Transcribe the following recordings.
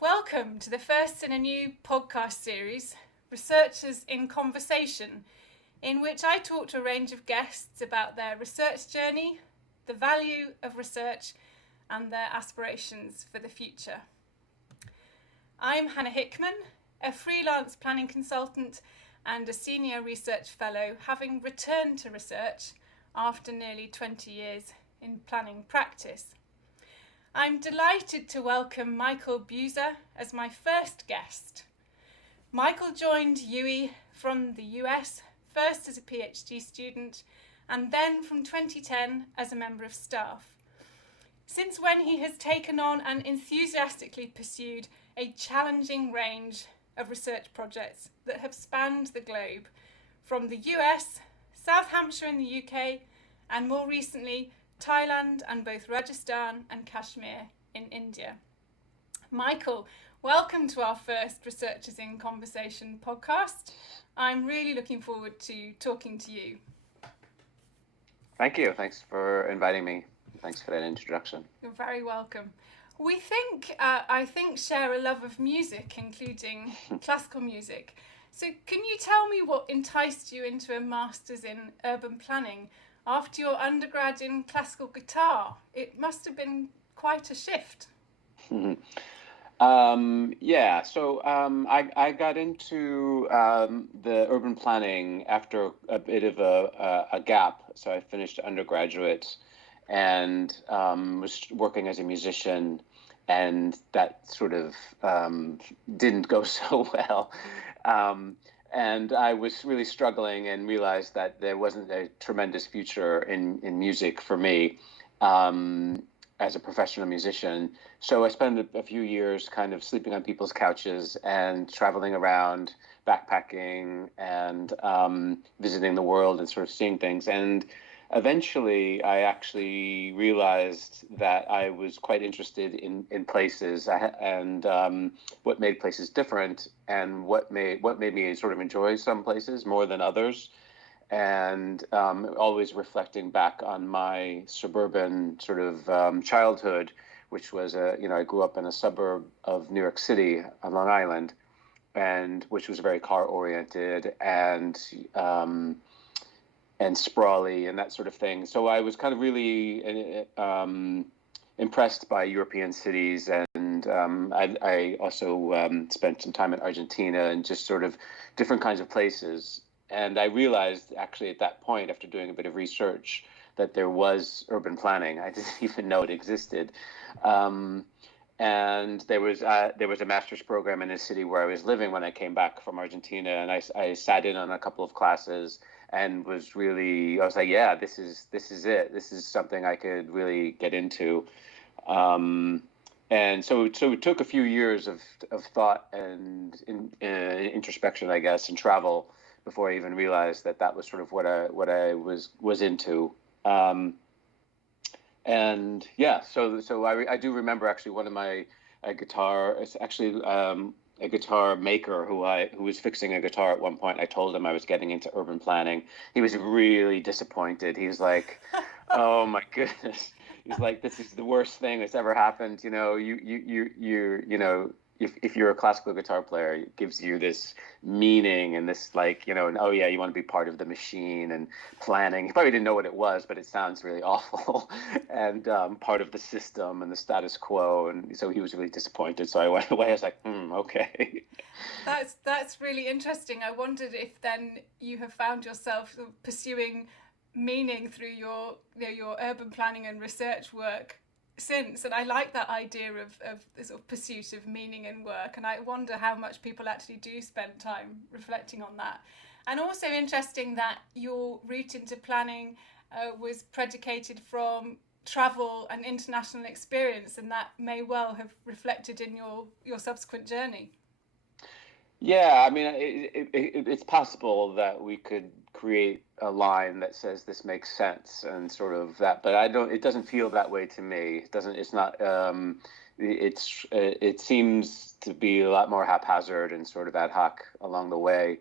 Welcome to the first in a new podcast series, Researchers in Conversation, in which I talk to a range of guests about their research journey, the value of research, and their aspirations for the future. I'm Hannah Hickman, a freelance planning consultant and a senior research fellow, having returned to research after nearly 20 years in planning practice. I'm delighted to welcome Michael Buser as my first guest. Michael joined UWE from the US, first as a PhD student and then from 2010 as a member of staff. Since when he has taken on and enthusiastically pursued a challenging range of research projects that have spanned the globe, from the US, South Hampshire in the UK, and more recently, Thailand and both Rajasthan and Kashmir in India. Michael, welcome to our first Researchers in Conversation podcast. I'm really looking forward to talking to you. Thank you. Thanks for inviting me. Thanks for that introduction. You're very welcome. I think, share a love of music, including classical music. So can you tell me what enticed you into a master's in urban planning after your undergrad in classical guitar? It must have been quite a shift. I got into the urban planning after a bit of a gap. So I finished undergraduate and was working as a musician, and that sort of didn't go so well. And I was really struggling and realized that there wasn't a tremendous future in music for me as a professional musician. So I spent a few years kind of sleeping on people's couches and traveling around, backpacking and visiting the world and sort of seeing things. And eventually, I actually realized that I was quite interested in places and what made places different, and what made me sort of enjoy some places more than others, and always reflecting back on my suburban sort of childhood, which was I grew up in a suburb of New York City on Long Island, and which was very car oriented and sprawly and that sort of thing. So I was kind of really impressed by European cities, and I also spent some time in Argentina and just sort of different kinds of places. And I realized actually at that point, after doing a bit of research, that there was urban planning. I didn't even know it existed. And there was a master's program in the city where I was living when I came back from Argentina, and I sat in on a couple of classes and I was like, yeah, this is it. This is something I could really get into. And so it took a few years of thought and introspection, I guess, and travel before I even realized that was sort of what I was into. So I do remember actually one of my guitar. It's actually a guitar maker who was fixing a guitar at one point. I told him I was getting into urban planning. He was really disappointed. He was like, "Oh my goodness." He's like, "This is the worst thing that's ever happened. If you're a classical guitar player, it gives you this meaning and this and oh yeah, you want to be part of the machine and planning." He probably didn't know what it was, but it sounds really awful and part of the system and the status quo. And so he was really disappointed. So I went away. I was like, okay. That's really interesting. I wondered if then you have found yourself pursuing meaning through your urban planning and research work since. And I like that idea of the sort of pursuit of meaning in work, and I wonder how much people actually do spend time reflecting on that. And also interesting that your route into planning was predicated from travel and international experience, and that may well have reflected in your subsequent journey. Yeah, I mean, it's possible that we could create a line that says this makes sense and sort of that, but it doesn't feel that way to me. It's not, it seems to be a lot more haphazard and sort of ad hoc along the way.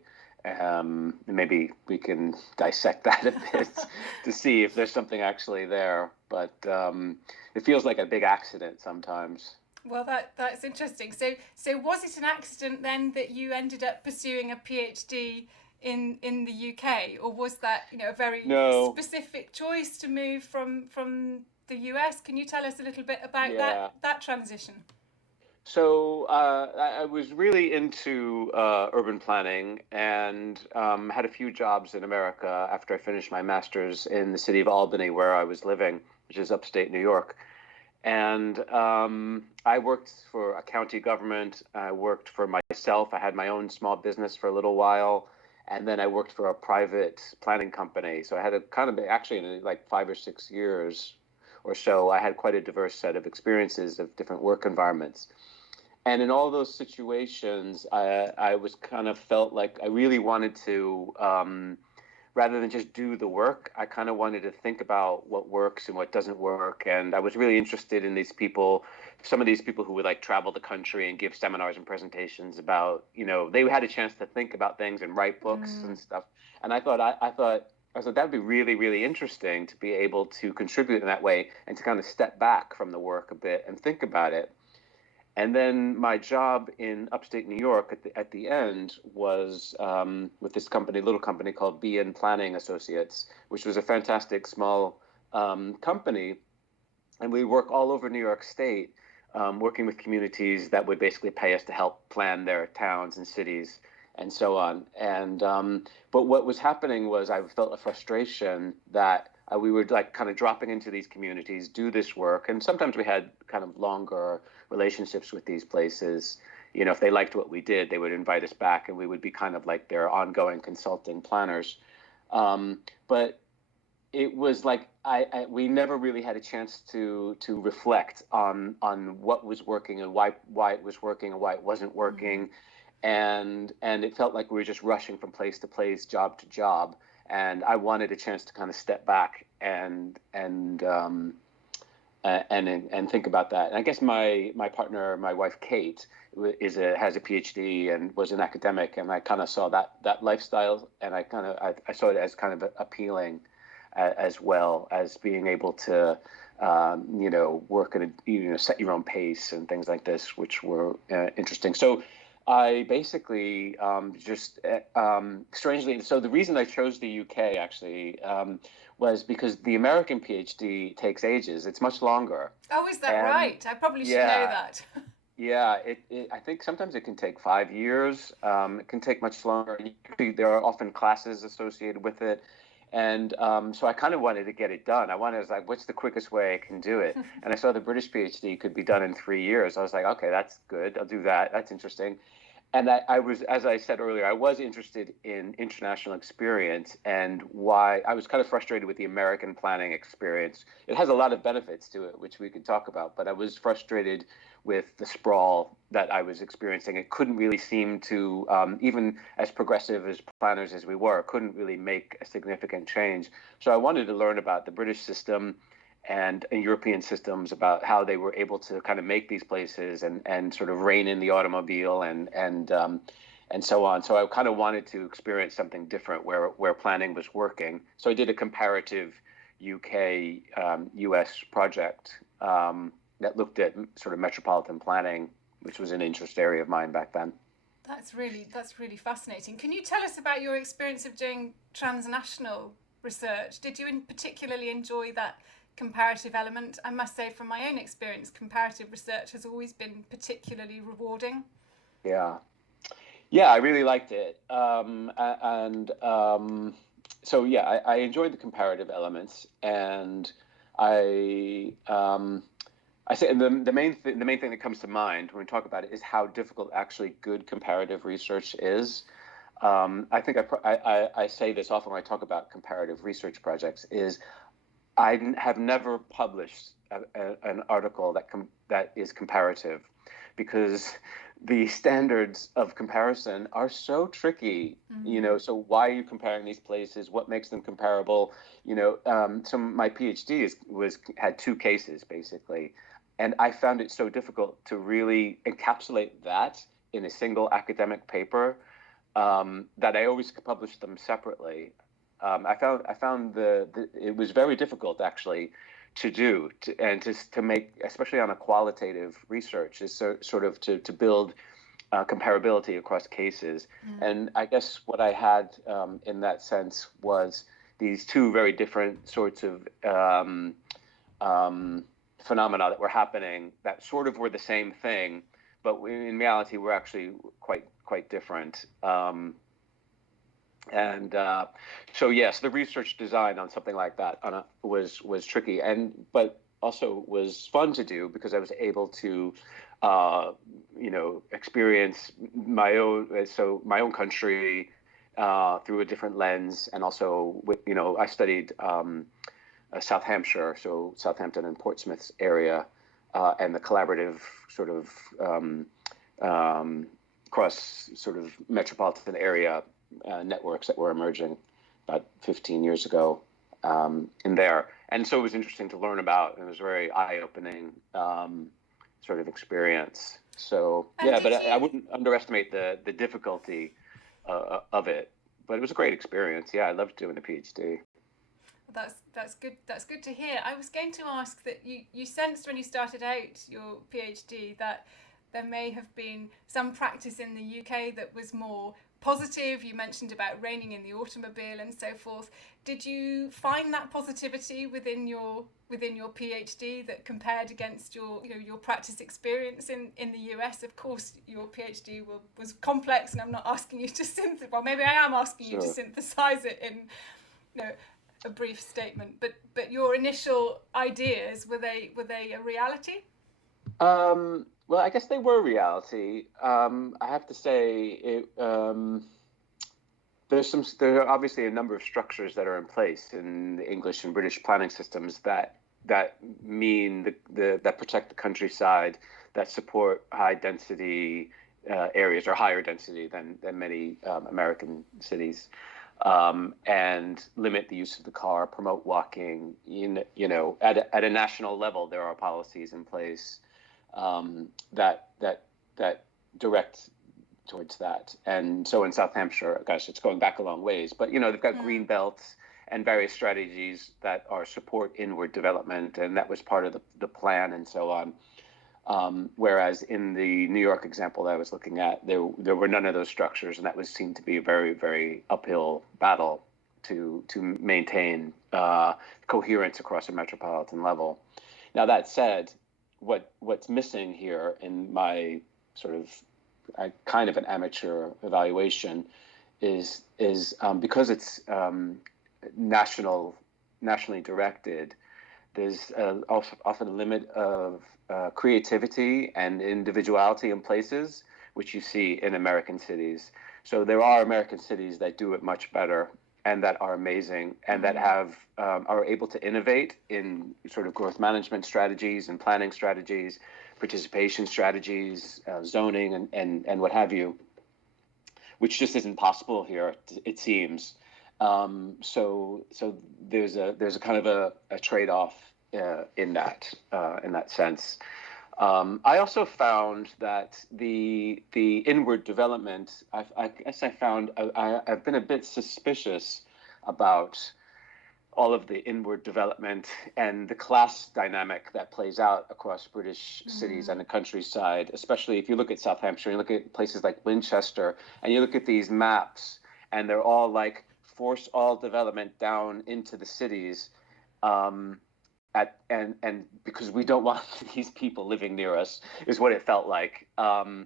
Maybe we can dissect that a bit to see if there's something actually there, but it feels like a big accident sometimes. Well, that's interesting. So was it an accident then that you ended up pursuing a PhD in the UK, or was that, a very No, specific choice to move from the US? Can you tell us a little bit about yeah. that transition? So I was really into urban planning and had a few jobs in America after I finished my master's in the city of Albany, where I was living, which is upstate New York. And I worked for a county government. I worked for myself. I had my own small business for a little while. And then I worked for a private planning company. So I had a kind of actually in like 5 or 6 years or so, I had quite a diverse set of experiences of different work environments. And in all those situations, I was kind of felt like I really wanted to, rather than just do the work, I kind of wanted to think about what works and what doesn't work. And I was really interested in these people, some of these people who would like travel the country and give seminars and presentations about, they had a chance to think about things and write books and stuff. And I thought that'd be really, really interesting to be able to contribute in that way and to kind of step back from the work a bit and think about it. And then my job in upstate New York at the end was with this company, little company called BN Planning Associates, which was a fantastic small company. And we work all over New York State, working with communities that would basically pay us to help plan their towns and cities and so on. And but what was happening was I felt a frustration that we were like kind of dropping into these communities, do this work, and sometimes we had kind of longer relationships with these places. If they liked what we did, they would invite us back, and we would be kind of like their ongoing consulting planners. But it was like we never really had a chance to reflect on what was working and why it was working and why it wasn't working, and it felt like we were just rushing from place to place, job to job. And I wanted a chance to kind of step back and think about that. And I guess my partner, my wife Kate, has a PhD and was an academic, and I kind of saw that lifestyle, and I saw it as kind of appealing, as well as being able to work at set your own pace and things like this, which were interesting. So I basically strangely, so the reason I chose the UK actually was because the American PhD takes ages. It's much longer. Oh, is that right? I probably should know that. Yeah, I think sometimes it can take 5 years. It can take much longer. There are often classes associated with it. And so I kind of wanted to get it done. I was like, what's the quickest way I can do it? And I saw the British PhD could be done in 3 years. I was like, okay, that's good. I'll do that. That's interesting. And I was, as I said earlier, I was interested in international experience, and why I was kind of frustrated with the American planning experience. It has a lot of benefits to it, which we could talk about, but I was frustrated with the sprawl that I was experiencing. It couldn't really seem to, even as progressive as planners as we were, couldn't really make a significant change. So I wanted to learn about the British system and European systems, about how they were able to kind of make these places and sort of rein in the automobile and so on. So I kind of wanted to experience something different where planning was working. So I did a comparative UK US project that looked at sort of metropolitan planning, which was an interest area of mine back then. That's really fascinating. Can you tell us about your experience of doing transnational research? Did you particularly enjoy that comparative element? I must say, from my own experience, comparative research has always been particularly rewarding. Yeah, I really liked it, so yeah, I enjoyed the comparative elements, and I say, and the main thing that comes to mind when we talk about it is how difficult actually good comparative research is. I think I say this often when I talk about comparative research projects is I have never published an article that is comparative, because the standards of comparison are so tricky. So why are you comparing these places? What makes them comparable? So my PhD had 2 cases basically, and I found it so difficult to really encapsulate that in a single academic paper, that I always published them separately. I found it was very difficult actually to do and to make, especially on a qualitative research, is sort of to build comparability across cases. And I guess what I had in that sense was these two very different sorts of phenomena that were happening that sort of were the same thing, but in reality were actually quite different. So yes, the research design on something like that was tricky, but also was fun to do because I was able to experience my own country through a different lens, and also I studied South Hampshire, so Southampton and Portsmouth's area, and the collaborative sort of cross sort of metropolitan area networks that were emerging about 15 years ago in there. And so it was interesting to learn about, and it was a very eye-opening sort of experience. So yeah, but I wouldn't underestimate the difficulty of it. But it was a great experience. Yeah, I loved doing a PhD. That's good. That's good to hear. I was going to ask that you sensed when you started out your PhD that there may have been some practice in the UK that was more positive. You mentioned about raining in the automobile and so forth. Did you find that positivity within your PhD that compared against your practice experience in the US? Of course, your PhD was complex, and I'm not asking you to synthesize. Well, maybe I am asking you to synthesize it in a brief statement. But your initial ideas, were they a reality? Well, I guess they were reality. I have to say, there are obviously a number of structures that are in place in the English and British planning systems that mean that protect the countryside, that support high density areas, or higher density than many American cities, and limit the use of the car, promote walking. At a national level, there are policies in place that direct towards that. And so in South Hampshire, gosh, it's going back a long ways, but they've got green belts and various strategies that are support inward development, and that was part of the plan and so on. Whereas in the New York example that I was looking at, there were none of those structures, and that seemed to be a very, very uphill battle to maintain coherence across a metropolitan level. Now, that said, what's missing here in my sort of kind of an amateur evaluation is because it's nationally directed, there's often a limit of creativity and individuality in places, which you see in American cities. So there are American cities that do it much better and that are amazing, and that are able to innovate in sort of growth management strategies and planning strategies, participation strategies, zoning, and what have you, which just isn't possible here, it seems. So there's a kind of a trade-off in that sense. I also found that the inward development, I guess I've been a bit suspicious about all of the inward development and the class dynamic that plays out across British cities and the countryside, especially if you look at South Hampshire, you look at places like Winchester, and you look at these maps, and they're all like force all development down into the cities. And because we don't want these people living near us, is what it felt like. And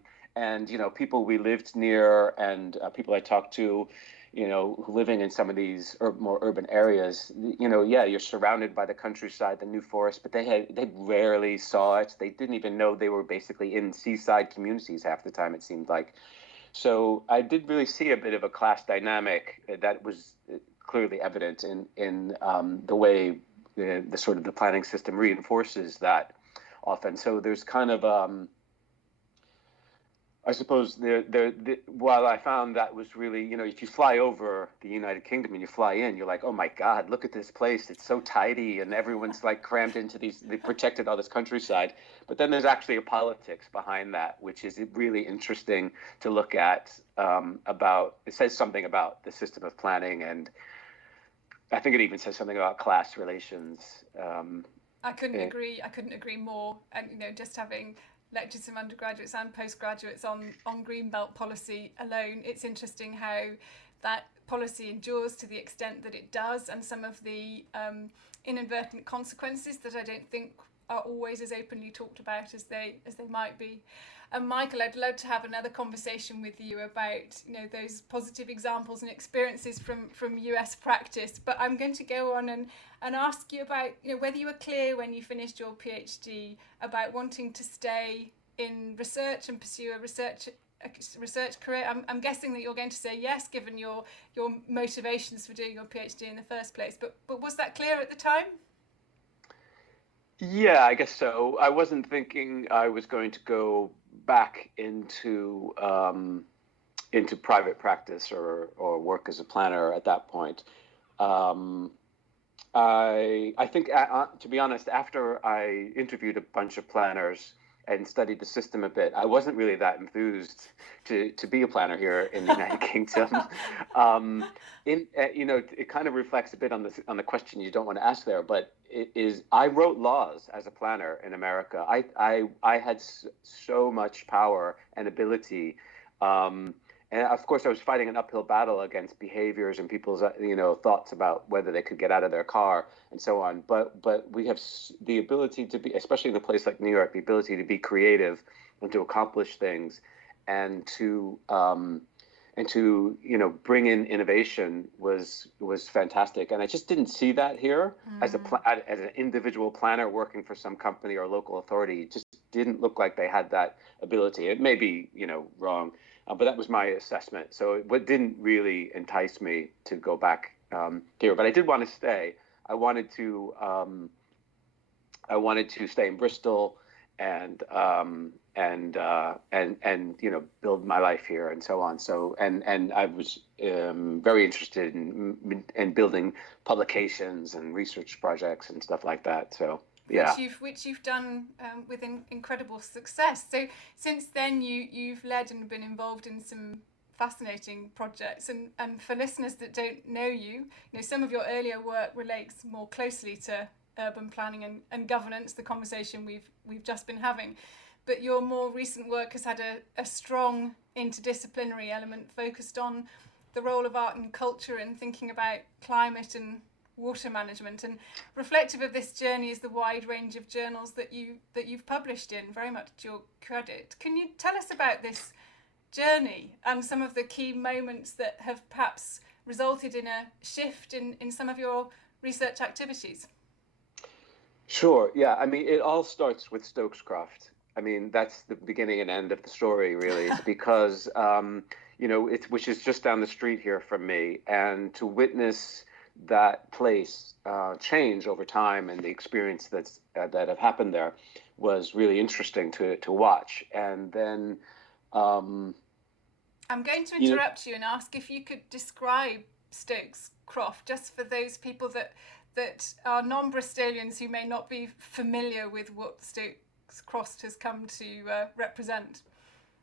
people we lived near, and people I talked to, living in some of these more urban areas, you're surrounded by the countryside, the New Forest, but they rarely saw it. They didn't even know they were basically in seaside communities half the time, it seemed like. So I did really see a bit of a class dynamic that was clearly evident in the way the sort of the planning system reinforces that often. So there's kind of I suppose while I found that was really, if you fly over the United Kingdom and you fly in, you're like, oh my God, look at this place. It's so tidy, and everyone's like crammed into they protected all this countryside. But then there's actually a politics behind that, which is really interesting to look at. It says something about the system of planning, and I think it even says something about class relations. I couldn't agree more. And just having lectured some undergraduates and postgraduates on greenbelt policy alone, it's interesting how that policy endures to the extent that it does, and some of the inadvertent consequences that I don't think are always as openly talked about as they might be. And Michael, I'd love to have another conversation with you about those positive examples and experiences from US practice. But I'm going to go on and ask you about whether you were clear when you finished your PhD about wanting to stay in research and pursue a research career. I'm guessing that you're going to say yes, given your motivations for doing your PhD in the first place. But was that clear at the time? Yeah, I guess so. I wasn't thinking I was going to go back into private practice or work as a planner at that point. I think, to be honest, after I interviewed a bunch of planners and studied the system a bit, I wasn't really that enthused to be a planner here in the United Kingdom. It kind of reflects a bit on the question you don't want to ask there, but I wrote laws as a planner in America. I had so much power and ability. And of course, I was fighting an uphill battle against behaviors and people's, thoughts about whether they could get out of their car and so on. But we have the ability to be, especially in a place like New York, the ability to be creative and to accomplish things, and to bring in innovation was fantastic. And I just didn't see that here as an individual planner working for some company or local authority. It just didn't look like they had that ability. It may be, wrong. But that was my assessment. So it didn't really entice me to go back here. But I did want to stay. I wanted to stay in Bristol and build my life here and so on. So and I was very interested in building publications and research projects and stuff like that. So. Yeah. Which you've done with incredible success. So since then, you've led and been involved in some fascinating projects. And for listeners that don't know you, some of your earlier work relates more closely to urban planning and governance, the conversation we've just been having. But your more recent work has had a strong interdisciplinary element focused on the role of art and culture in thinking about climate and water management. And reflective of this journey is the wide range of journals that you've published in, very much to your credit. Can you tell us about this journey and some of the key moments that have perhaps resulted in a shift in some of your research activities? Sure. Yeah. I mean, it all starts with Stokescroft. I mean, that's the beginning and end of the story, really. It's because, which is just down the street here from me, and to witness that place change over time and the experience that have happened there was really interesting to watch. And then I'm going to interrupt you and ask if you could describe Stokescroft, just for those people that are non-Bristolians who may not be familiar with what Stokescroft has come to represent.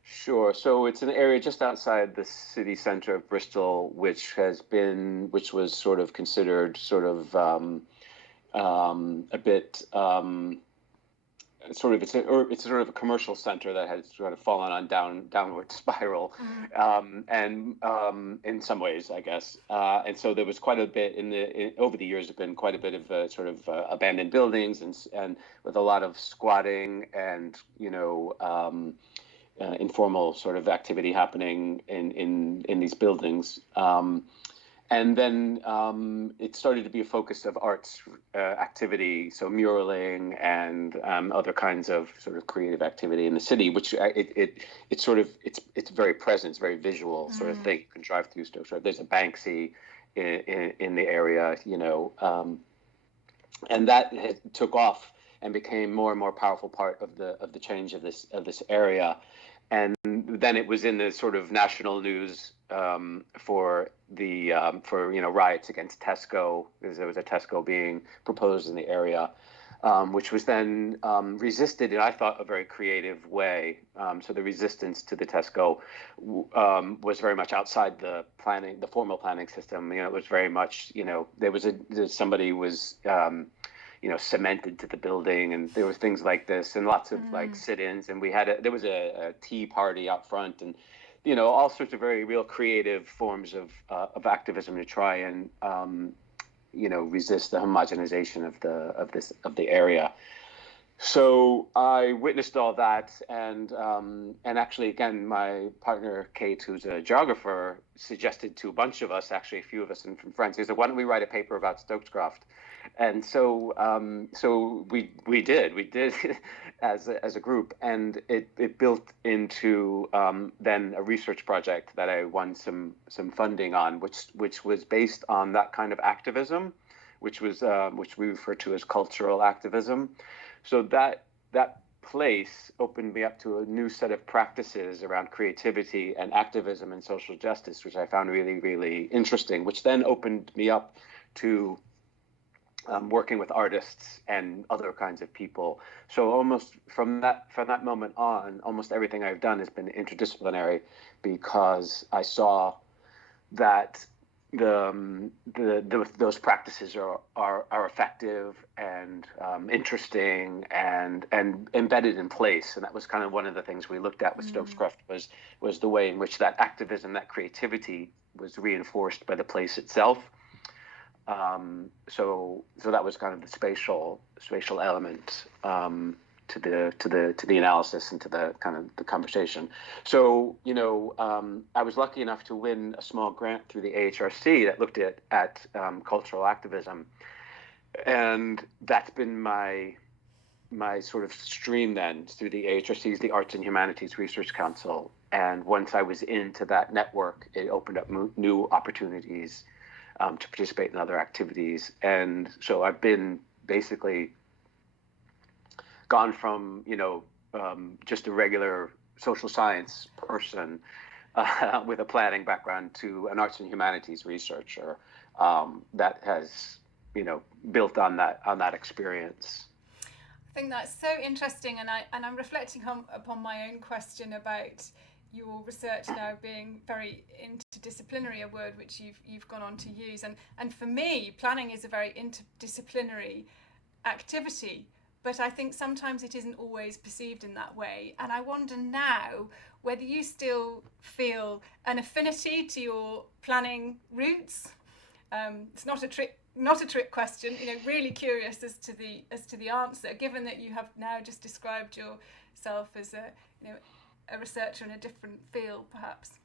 Sure. So it's an area just outside the city centre of Bristol, which was sort of considered a bit it's sort of a commercial centre that has sort of fallen on downward spiral, and in some ways, I guess. And so there was quite a bit over the years. There's been quite a bit of sort of abandoned buildings and with a lot of squatting and informal sort of activity happening in these buildings. And then it started to be a focus of arts activity, so muraling and other kinds of sort of creative activity in the city, which it's very present, it's very visual sort of thing. You can drive through Stoke. There's a Banksy in the area, and that took off and became more and more powerful part of the change of this area. And then it was in the sort of national news for riots against Tesco, because there was a Tesco being proposed in the area, which was then resisted in, I thought, a very creative way. So the resistance to the Tesco was very much outside the formal planning system. It was very much, somebody was cemented to the building, and there were things like this, and lots of like sit-ins, and there was a tea party out front, and all sorts of very real creative forms of activism to try and resist the homogenization of the area. So I witnessed all that, and actually, again, my partner Kate, who's a geographer, suggested to a bunch of us, actually a few of us and from friends, he said, "Why don't we write a paper about Stokescroft?" And so we did as a group, and it built into then a research project that I won some funding on, which was based on that kind of activism, which we refer to as cultural activism. So that place opened me up to a new set of practices around creativity and activism and social justice, which I found really, really interesting, which then opened me up to working with artists and other kinds of people. So almost from that moment on, almost everything I've done has been interdisciplinary, because I saw that those practices are effective and interesting and embedded in place, and that was kind of one of the things we looked at with Stokescroft was the way in which that activism, that creativity, was reinforced by the place itself. So that was kind of the spatial element to the analysis and to the kind of the conversation. So I was lucky enough to win a small grant through the AHRC that looked at cultural activism, and that's been my sort of stream then through the AHRC's, the Arts and Humanities Research Council. And once I was into that network, it opened up new opportunities to participate in other activities. And so I've been basically gone from, just a regular social science person with a planning background to an arts and humanities researcher that has, built on that experience. I think that's so interesting, and I'm reflecting upon my own question about your research now being very interdisciplinary, a word which you've gone on to use, and for me, planning is a very interdisciplinary activity, but I think sometimes it isn't always perceived in that way. And I wonder now whether you still feel an affinity to your planning roots. It's not a trick question. Really curious as to the answer, given that you have now just described yourself as a researcher in a different field, perhaps.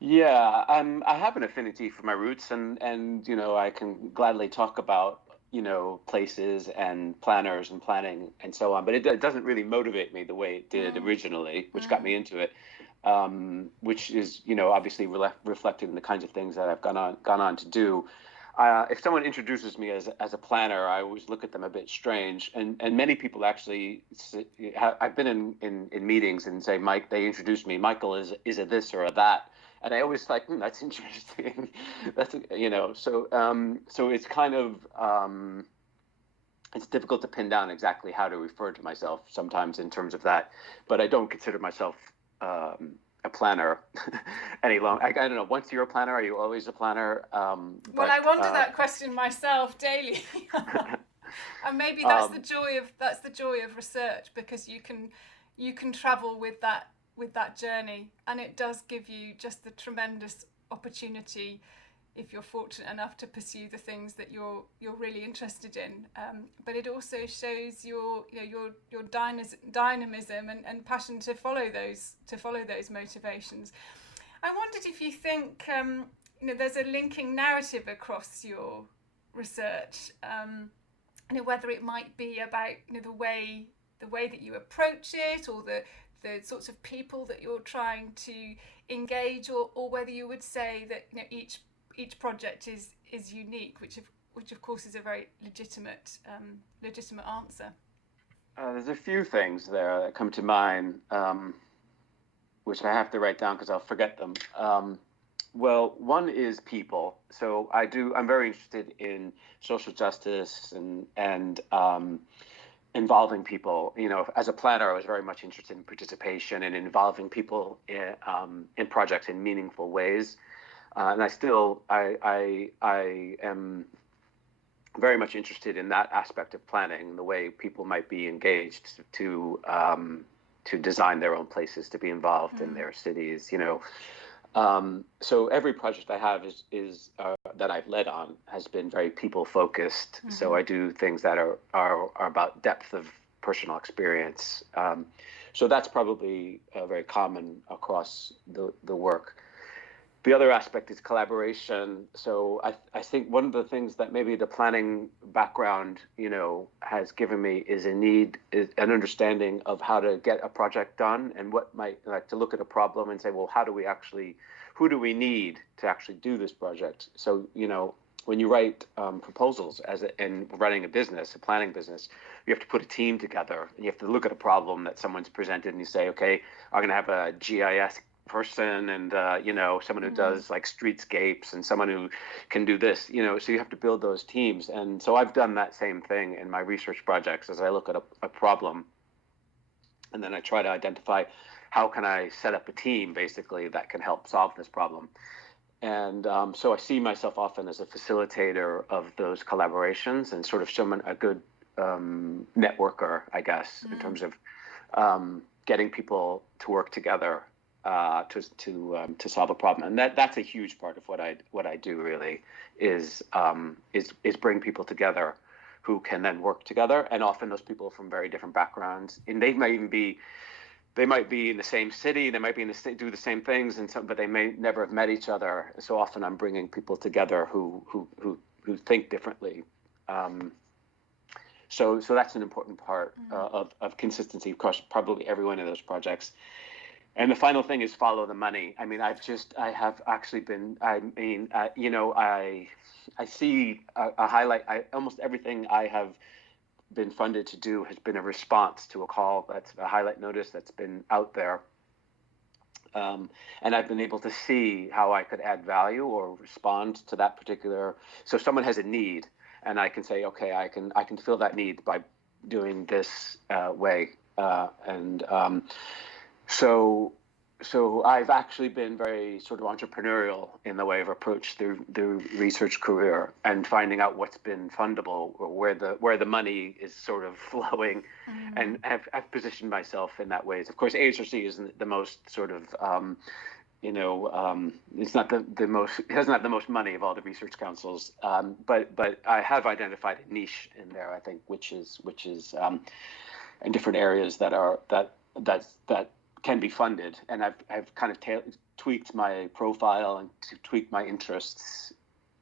Yeah, I have an affinity for my roots, and I can gladly talk about places and planners and planning and so on, but it doesn't really motivate me the way it did originally, which got me into it, which is obviously reflected in the kinds of things that I've gone on to do. If someone introduces me as a planner, I always look at them a bit strange, and many people actually, I've been in meetings and say, Mike, they introduce me, Michael is a this or a that, and I always like, that's interesting. That's so it's kind of it's difficult to pin down exactly how to refer to myself sometimes in terms of that, but I don't consider myself a planner any longer. I don't know. Once you're a planner, are you always a planner? Well, I wonder that question myself daily, and maybe that's the joy of research, because you can travel with that journey, and it does give you just the tremendous opportunity, if you're fortunate enough to pursue the things that you're really interested in. But it also shows your dynamism and passion to follow those motivations. I wondered if you think there's a linking narrative across your research, whether it might be about the way that you approach it, or the sorts of people that you're trying to engage, or whether you would say that each project is unique, which of course is a very legitimate answer. There's a few things there that come to mind, which I have to write down because I'll forget them. Well, one is people. So I'm very interested in social justice and involving people. As a planner, I was very much interested in participation and involving people in projects in meaningful ways. And I am very much interested in that aspect of planning, the way people might be engaged to design their own places, to be involved in their cities, so every project I have is that I've led on has been very people focused. So I do things that are about depth of personal experience. So that's probably very common across the work. The other aspect is collaboration. So I think one of the things that maybe the planning background, has given me is an understanding of how to get a project done, and what might, like, to look at a problem and say, well, who do we need to actually do this project? So, when you write proposals and running a business, a planning business, you have to put a team together, and you have to look at a problem that someone's presented, and you say, okay, I'm going to have a GIS person and someone who does like streetscapes, and someone who can do this, so you have to build those teams. And so I've done that same thing in my research projects, as I look at a problem, and then I try to identify how can I set up a team basically that can help solve this problem. And so I see myself often as a facilitator of those collaborations, and sort of someone, a good networker, I guess, in terms of getting people to work together to solve a problem. And that's a huge part of what I do, really, is bring people together who can then work together. And often those people from very different backgrounds, and they might be in the same city, they might be do the same things, but they may never have met each other. So often I'm bringing people together who think differently. So that's an important part of consistency across probably every one of those projects. And the final thing is follow the money. I mean, I see a highlight. Almost everything I have been funded to do has been a response to a call, that's a highlight notice that's been out there. And I've been able to see how I could add value or respond to that particular. So if someone has a need, and I can say, okay, I can fill that need by doing this way. So I've actually been very sort of entrepreneurial in the way of approach through the research career, and finding out what's been fundable, or where the money is sort of flowing, and I've positioned myself in that way. Of course, AHRC isn't the most sort of it's not the most, it doesn't have the most money of all the research councils, but I have identified a niche in there, I think, which is in different areas that can be funded, and I've kind of tweaked my profile and tweaked my interests.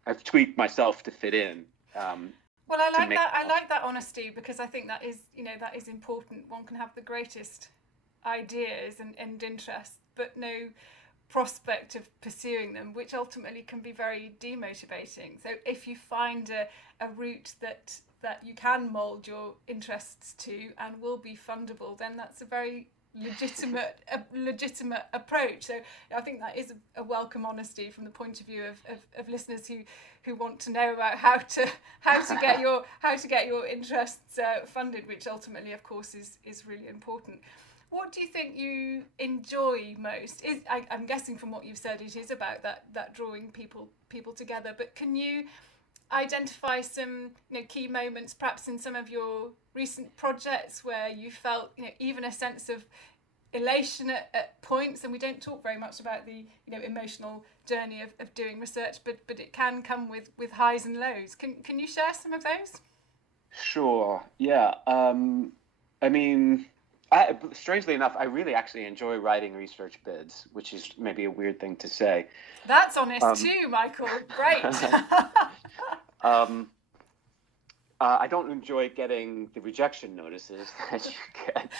I've tweaked myself to fit in. Well, I like that. I like that honesty, because I think that is important. One can have the greatest ideas and interests, but no prospect of pursuing them, which ultimately can be very demotivating. So if you find a route that you can mould your interests to and will be fundable, then that's a very legitimate approach. So I think that is a welcome honesty from the point of view of listeners who want to know about how to get your interests funded, which ultimately, of course, is really important. What do you think you enjoy most? I'm guessing from what you've said, it is about that drawing people together. But can you identify some key moments, perhaps in some of your recent projects, where you felt even a sense of elation at points? And we don't talk very much about the emotional journey of doing research, but it can come with highs and lows. Can you share some of those? Sure. Yeah. I mean, strangely enough, I really actually enjoy writing research bids, which is maybe a weird thing to say. That's honest too, Michael. Great. I don't enjoy getting the rejection notices that you get,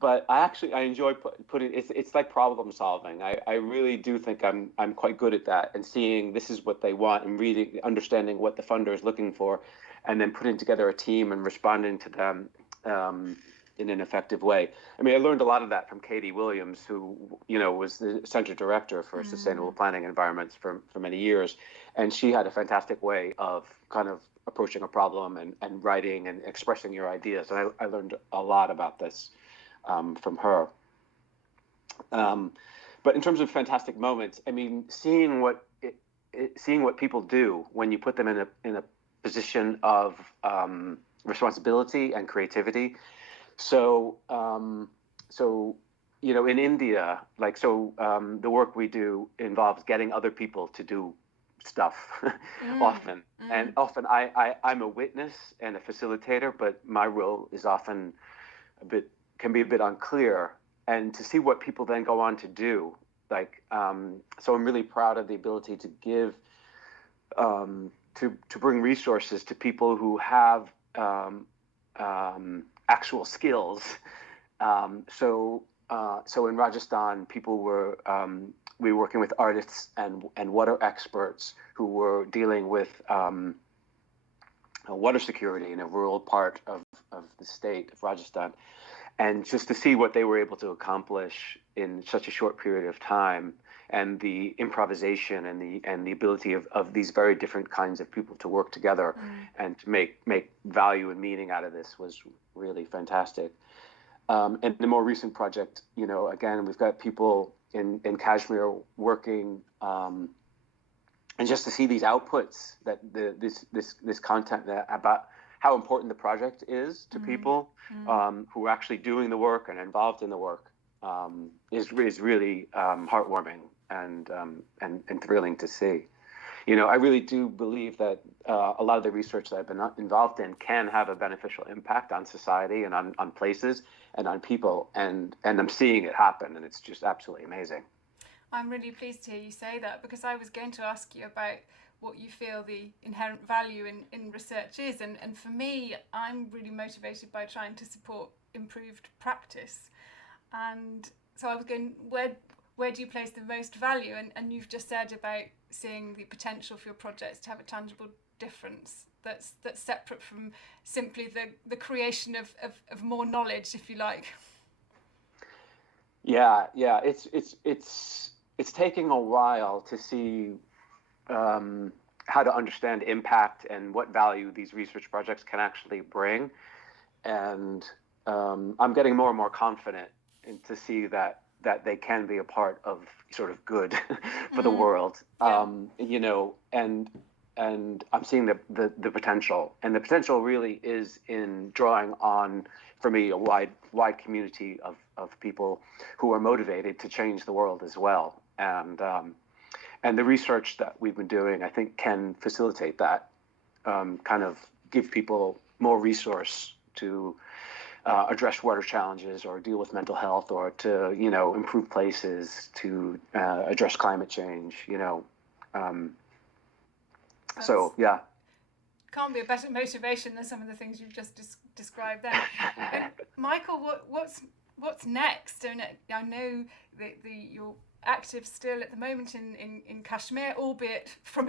but I enjoy putting. It's like problem solving. I really do think I'm quite good at that, and seeing this is what they want, and understanding what the funder is looking for, and then putting together a team and responding to them in an effective way. I mean, I learned a lot of that from Katie Williams, who was the center director for sustainable planning environments for many years, and she had a fantastic way of kind of approaching a problem and writing and expressing your ideas. And I learned a lot about this from her. But in terms of fantastic moments, I mean, seeing what people do when you put them in position of responsibility and creativity. So, in India, the work we do involves getting other people to do stuff often. And often I'm a witness and a facilitator, but my role is often can be a bit unclear. And to see what people then go on to do, so I'm really proud of the ability to give, to bring resources to people who have actual skills. So in Rajasthan, we were working with artists and water experts who were dealing with water security in a rural part of the state of Rajasthan. And just to see what they were able to accomplish in such a short period of time, and the improvisation and the ability of these very different kinds of people to work together and to make value and meaning out of this was really fantastic. And the more recent project, again, we've got people in Kashmir working, and just to see these outputs, that this content about how important the project is to people who are actually doing the work and involved in the work, is really heartwarming and thrilling to see. I really do believe that a lot of the research that I've been involved in can have a beneficial impact on society and on places and on people, and I'm seeing it happen, and it's just absolutely amazing. I'm really pleased to hear you say that, because I was going to ask you about what you feel the inherent value in research is, and for me, I'm really motivated by trying to support improved practice. And so I was going, where do you place the most value? And you've just said about seeing the potential for your projects to have a tangible difference that's separate from simply the creation of more knowledge, if you like. Yeah, it's taking a while to see how to understand impact and what value these research projects can actually bring, and I'm getting more and more confident to see that they can be a part of sort of good for the world. And I'm seeing the potential, and the potential really is in drawing on, for me, a wide community of people who are motivated to change the world as well. And the research that we've been doing, I think, can facilitate that, kind of give people more resource to address water challenges, or deal with mental health, or to improve places, to address climate change. So yeah, can't be a better motivation than some of the things you've just described there. And Michael, what's next? And I know that you're active still at the moment in Kashmir, albeit from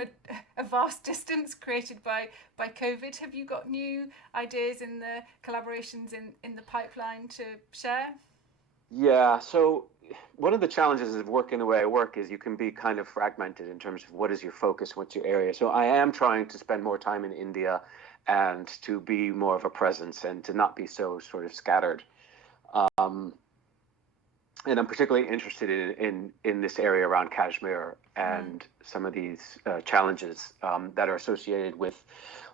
a vast distance created by COVID. Have you got new ideas in the collaborations in the pipeline to share? Yeah, so one of the challenges of working the way I work is you can be kind of fragmented in terms of what is your focus, what's your area. So I am trying to spend more time in India and to be more of a presence and to not be so sort of scattered. And I'm particularly interested in this area around Kashmir and some of these challenges that are associated with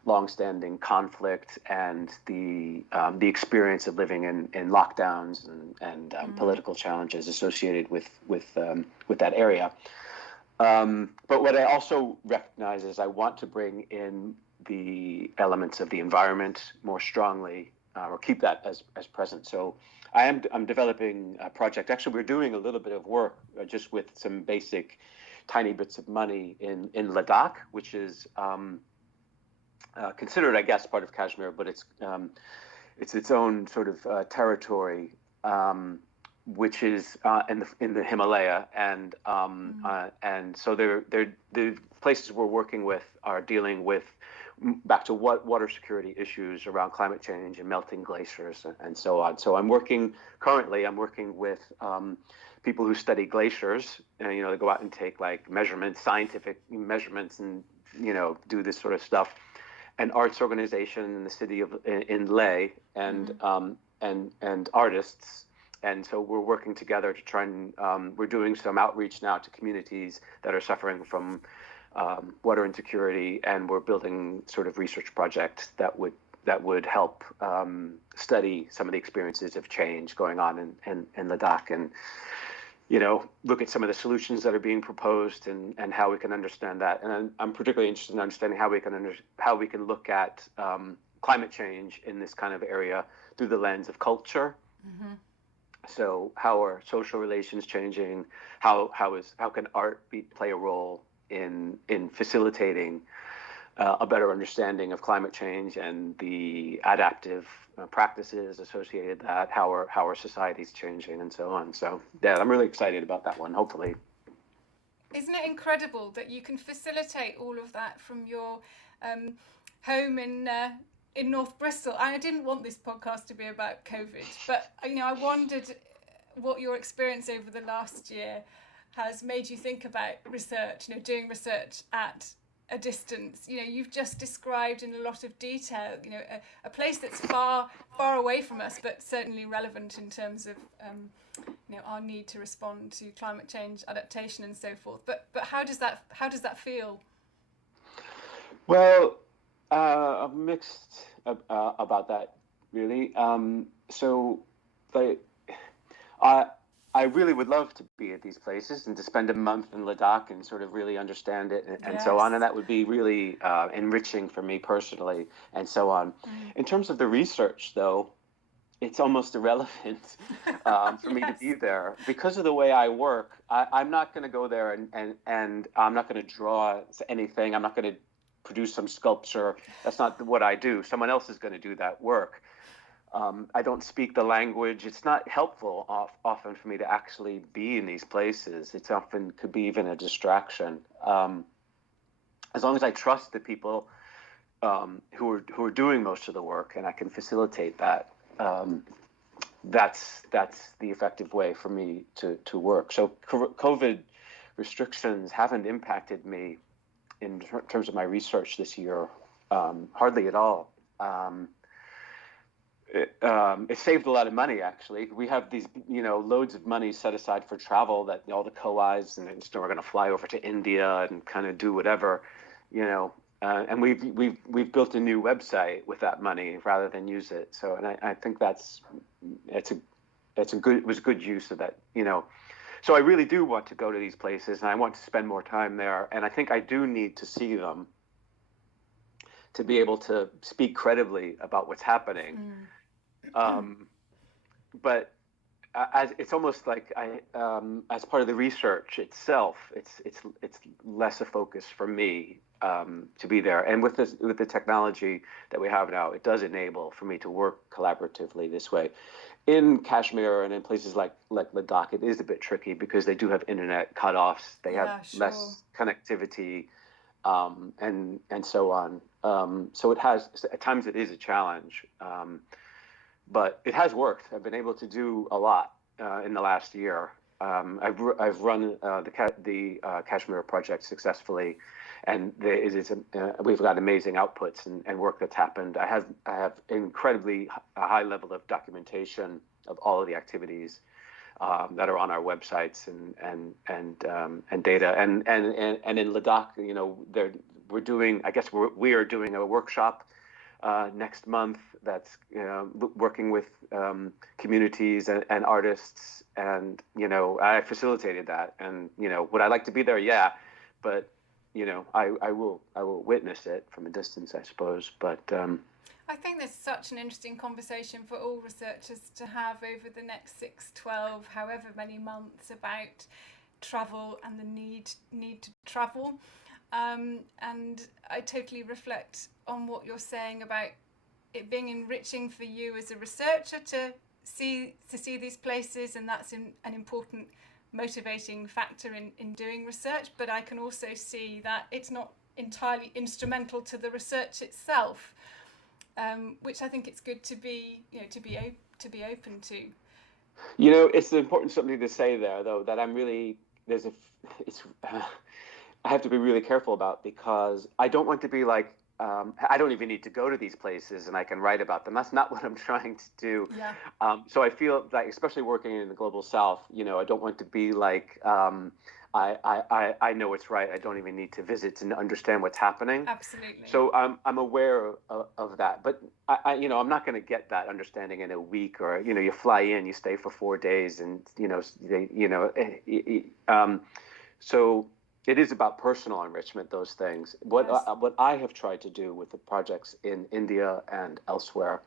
longstanding conflict and the experience of living in lockdowns and political challenges associated with that area. But what I also recognize is I want to bring in the elements of the environment more strongly, or keep that as present. So I'm developing a project. Actually, we're doing a little bit of work just with some basic tiny bits of money in Ladakh, which is considered, I guess, part of Kashmir, but it's its own sort of territory, which is in the Himalaya, and so the places we're working with are dealing with back to water security issues around climate change and melting glaciers and so on. So I'm working with people who study glaciers, and they go out and take like scientific measurements, and do this sort of stuff. An arts organization in the city in Leh, and artists. And so we're working together to try and we're doing some outreach now to communities that are suffering from water insecurity, and we're building sort of research projects that would help study some of the experiences of change going on in Ladakh, and look at some of the solutions that are being proposed and how we can understand that. And I'm particularly interested in understanding how we can look at climate change in this kind of area through the lens of culture. Mm-hmm. So how are social relations changing? How can art play a role in facilitating a better understanding of climate change and the adaptive practices associated with that? How are societies changing and so on? So yeah, I'm really excited about that one. Hopefully. Isn't it incredible that you can facilitate all of that from your home in North Bristol? And I didn't want this podcast to be about COVID, but I wondered what your experience over the last year has made you think about research, doing research at a distance. You've just described in a lot of detail, a place that's far away from us, but certainly relevant in terms of, our need to respond to climate change, adaptation, and so forth. But how does that feel? Well, I'm mixed about that, really. I really would love to be at these places and to spend a month in Ladakh and sort of really understand it and yes. so on. And that would be really enriching for me personally and so on. Mm. In terms of the research, though, it's almost irrelevant for yes. me to be there. Because of the way I work, I'm not going to go there and I'm not going to draw anything. I'm not going to produce some sculpture. That's not what I do. Someone else is going to do that work. I don't speak the language. It's not helpful often for me to actually be in these places. It's often could be even a distraction. As long as I trust the people who are doing most of the work, and I can facilitate that, that's the effective way for me to work. So COVID restrictions haven't impacted me in terms of my research this year, hardly at all. It saved a lot of money, actually. We have these, loads of money set aside for travel that all the co-Is, and we're going to fly over to India and kind of do whatever, and we've built a new website with that money rather than use it. So, and I think it was a good use of that, So I really do want to go to these places, and I want to spend more time there. And I think I do need to see them to be able to speak credibly about what's happening. Mm. But it's almost like as part of the research itself, it's less a focus for me to be there. And with the technology that we have now, it does enable for me to work collaboratively this way. In Kashmir and in places like Ladakh, it is a bit tricky because they do have internet cutoffs. They have less connectivity, and so on. So at times it is a challenge. But it has worked. I've been able to do a lot in the last year. I've run the Kashmir project successfully, and we've got amazing outputs and work that's happened. I have incredibly high level of documentation of all of the activities that are on our websites and data. And in Ladakh, we are doing a workshop next month that's working with communities and artists, and I facilitated that. And would I like to be there? Yeah, but I will witness it from a distance, I suppose. But I think there's such an interesting conversation for all researchers to have over the next 6, 12, however many months about travel and the need to travel. And I totally reflect on what you're saying about it being enriching for you as a researcher to see these places, and that's an important motivating factor in doing research. But I can also see that it's not entirely instrumental to the research itself, which I think it's good to be open to. It's important something to say there, though, that I'm really I have to be really careful about, because I don't want to be like, I don't even need to go to these places and I can write about them. That's not what I'm trying to do. Yeah. So I feel like, especially working in the global South, I don't want to be like I know it's right. I don't even need to visit to understand what's happening. Absolutely. So I'm aware of that, but I'm not going to get that understanding in a week, or you fly in, you stay for 4 days, and so it is about personal enrichment. Those things. Yes. What I have tried to do with the projects in India and elsewhere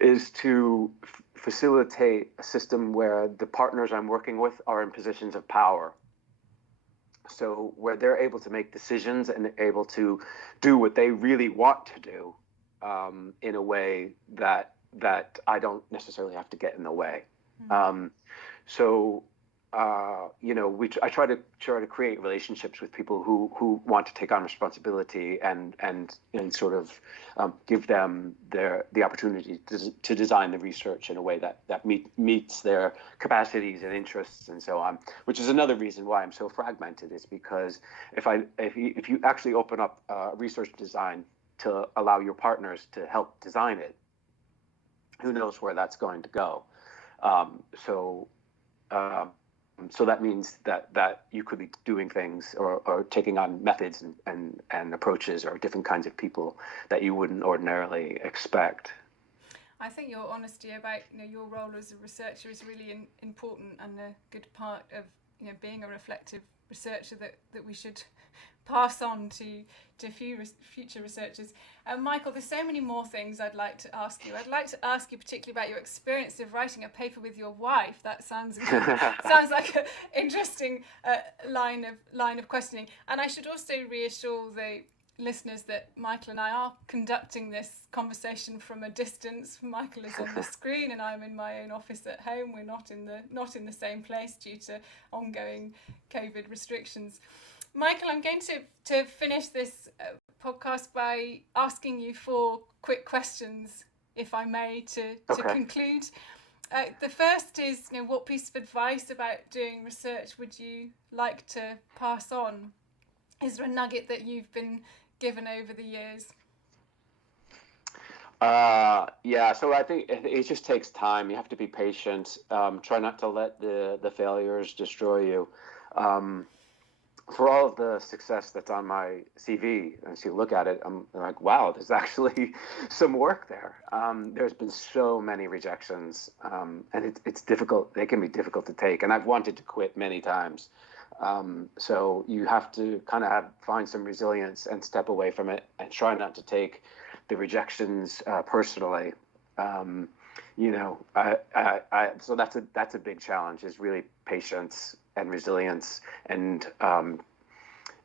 is to facilitate a system where the partners I'm working with are in positions of power. So where they're able to make decisions and able to do what they really want to do, in a way that I don't necessarily have to get in the way. Mm. So I try to create relationships with people who want to take on responsibility, and sort of give them the opportunity to design the research in a way that meets their capacities and interests and so on. Which is another reason why I'm so fragmented, is because if you actually open up research design to allow your partners to help design it, who knows where that's going to go. So that means that you could be doing things or taking on methods and approaches or different kinds of people that you wouldn't ordinarily expect. I think your honesty about your role as a researcher is really important, and a good part of being a reflective researcher that we should pass on to future researchers. Michael, there's so many more things I'd like to ask you. I'd like to ask you particularly about your experience of writing a paper with your wife. That sounds like an interesting line of questioning. And I should also reassure the listeners that Michael and I are conducting this conversation from a distance. Michael is on the screen and I'm in my own office at home. We're not in the same place due to ongoing COVID restrictions. Michael, I'm going to finish this podcast by asking you 4 quick questions, if I may, to conclude. The first is, what piece of advice about doing research would you like to pass on? Is there a nugget that you've been given over the years? So I think it just takes time. You have to be patient. Try not to let the failures destroy you. For all of the success that's on my CV, as you look at it, I'm like, wow, there's actually some work there. There's been so many rejections, and it's difficult. They can be difficult to take, and I've wanted to quit many times. So you have to kind of find some resilience and step away from it, and try not to take the rejections personally. So that's a big challenge, is really patience and resilience, and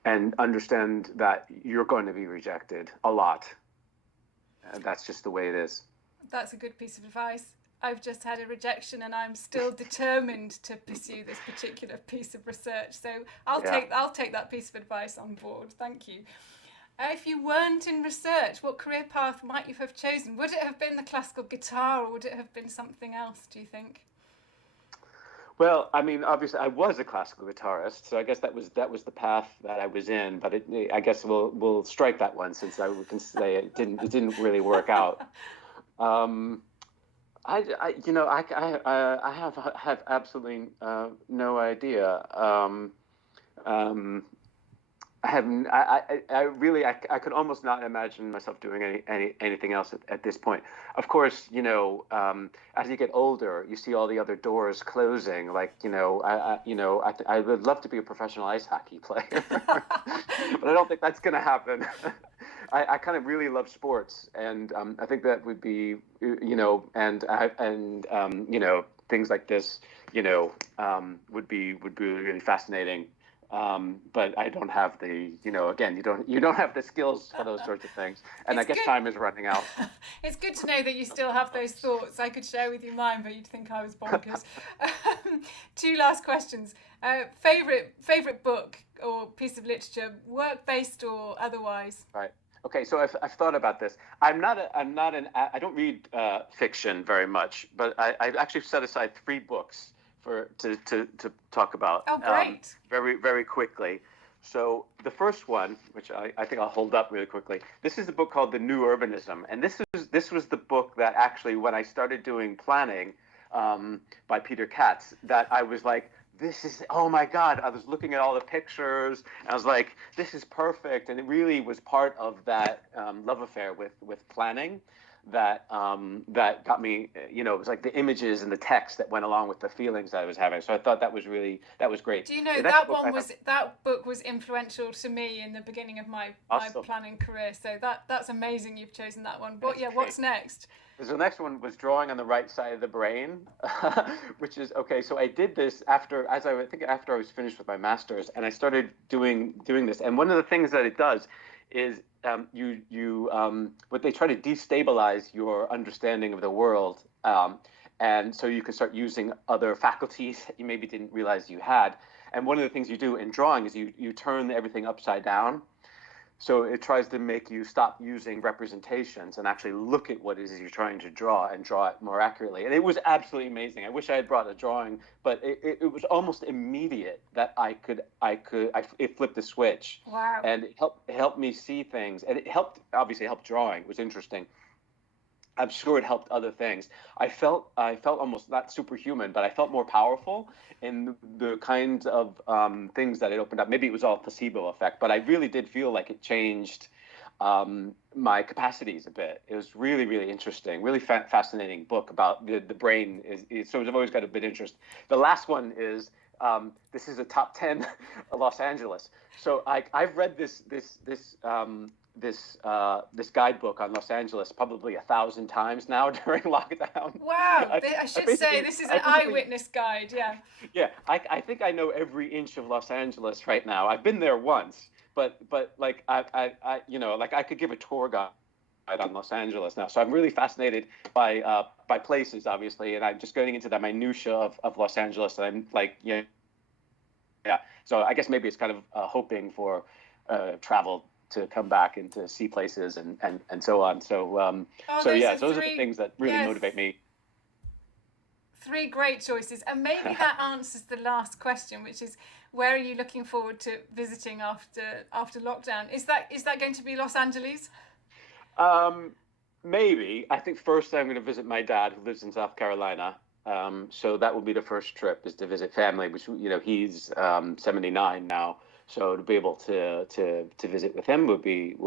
understand that you're going to be rejected a lot. That's just the way it is. That's a good piece of advice. I've just had a rejection and I'm still determined to pursue this particular piece of research. So I'll take that piece of advice on board. Thank you. If you weren't in research, what career path might you have chosen? Would it have been the classical guitar, or would it have been something else, do you think? Well, I mean, obviously, I was a classical guitarist, so I guess that was the path that I was in. But I guess we'll strike that one, since we can say it didn't really work out. I have absolutely no idea. I could almost not imagine myself doing anything else at this point. Of course, as you get older, you see all the other doors closing. Like, I would love to be a professional ice hockey player, but I don't think that's going to happen. I kind of really love sports, and I think that would be, things like this, would be really fascinating. But I don't have the, again, you don't have the skills for those sorts of things. And I guess time is running out. It's good to know that you still have those thoughts. I could share with you mine, but you'd think I was bonkers. 2 last questions. Favorite book or piece of literature, work-based or otherwise? Right. Okay, so I've thought about this. I don't read fiction very much, but I've actually set aside 3 books to talk about. Oh, great. Very, very quickly. So the first one, which I think I'll hold up really quickly, this is a book called The New Urbanism. And this was the book that actually, when I started doing planning by Peter Katz, that I was like, this is, oh my God, I was looking at all the pictures and I was like, this is perfect. And it really was part of that love affair with planning that got me, it was like the images and the text that went along with the feelings that I was having. So I thought that was great. Do you know The next book that book was influential to me in the beginning of my awesome. planning career. So that's amazing you've chosen that one. But That's what's next? So the next one was drawing on the right side of the brain, which is okay. So I did this after I was finished with my master's, and I started doing this. And one of the things that it does is what they try to destabilize your understanding of the world, and so you can start using other faculties that you maybe didn't realize you had. And one of the things you do in drawing is you turn everything upside down. So it tries to make you stop using representations and actually look at what it is you're trying to draw and draw it more accurately. And it was absolutely amazing. I wish I had brought a drawing, but it was almost immediate that it flipped the switch. Wow. And it helped me see things. And it obviously helped drawing. It was interesting. I'm sure it helped other things. I felt almost not superhuman, but I felt more powerful in the kinds of things that it opened up. Maybe it was all placebo effect, but I really did feel like it changed my capacities a bit. It was really, really interesting, really fascinating book about the brain. So I've always got a bit of interest. The last one is this is a top 10 Los Angeles. So I've read this guidebook on Los Angeles probably 1,000 times now during lockdown. Wow, I should say this is an eyewitness guide. Yeah. Yeah, I think I know every inch of Los Angeles right now. I've been there once, but like I could give a tour guide on Los Angeles now. So I'm really fascinated by places, obviously, and I'm just getting into the minutia of Los Angeles. And I'm like, yeah. So I guess maybe it's kind of hoping for travel to come back and to see places and so on. So those are the things that really motivate me. 3 great choices, and maybe that answers the last question, which is, where are you looking forward to visiting after lockdown? Is that going to be Los Angeles? Maybe. I think first I'm going to visit my dad, who lives in South Carolina. So that will be the first trip, is to visit family, which he's 79 now. So to be able to visit with him will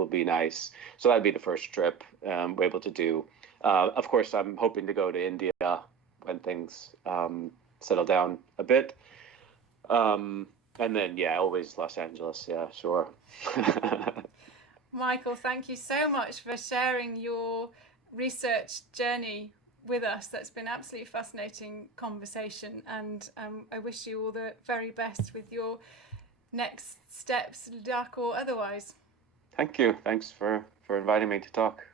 be nice. So that'd be the first trip we're able to do. Of course, I'm hoping to go to India when things settle down a bit. And then, always Los Angeles. Yeah, sure. Michael, thank you so much for sharing your research journey with us. That's been absolutely fascinating conversation, and I wish you all the very best with your next steps, luck or otherwise. Thank you. Thanks for inviting me to talk.